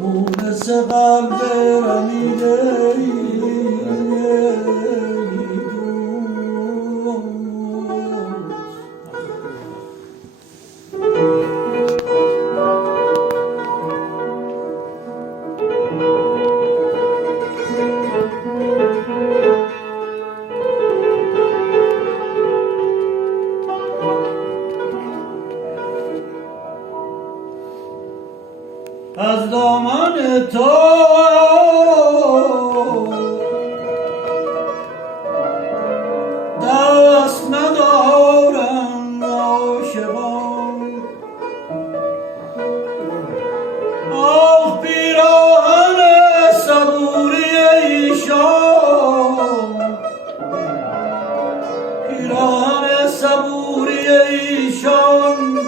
مونس قلب رمیده از دامن تو دست ندارم عاشقان. آه پیراهن صبوری ایشان، پیراهن صبوری ایشان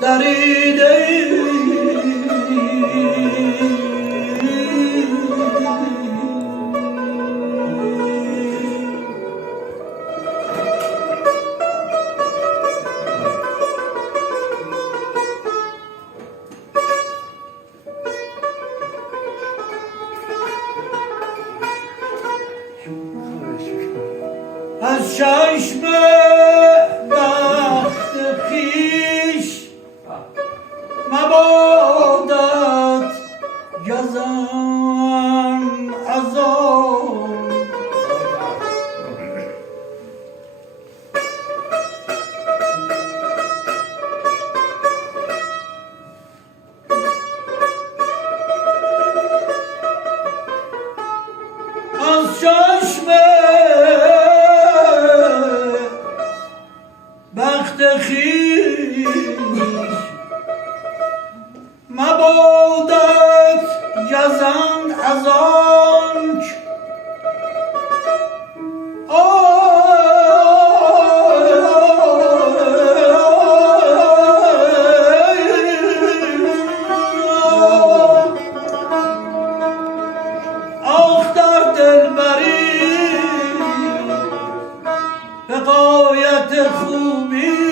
دریده از چشم بخت خویش مبادت گزم از آن. از چشم بخت خویش مبادت گزند از آنک آخ در دلبری به غایت خوبی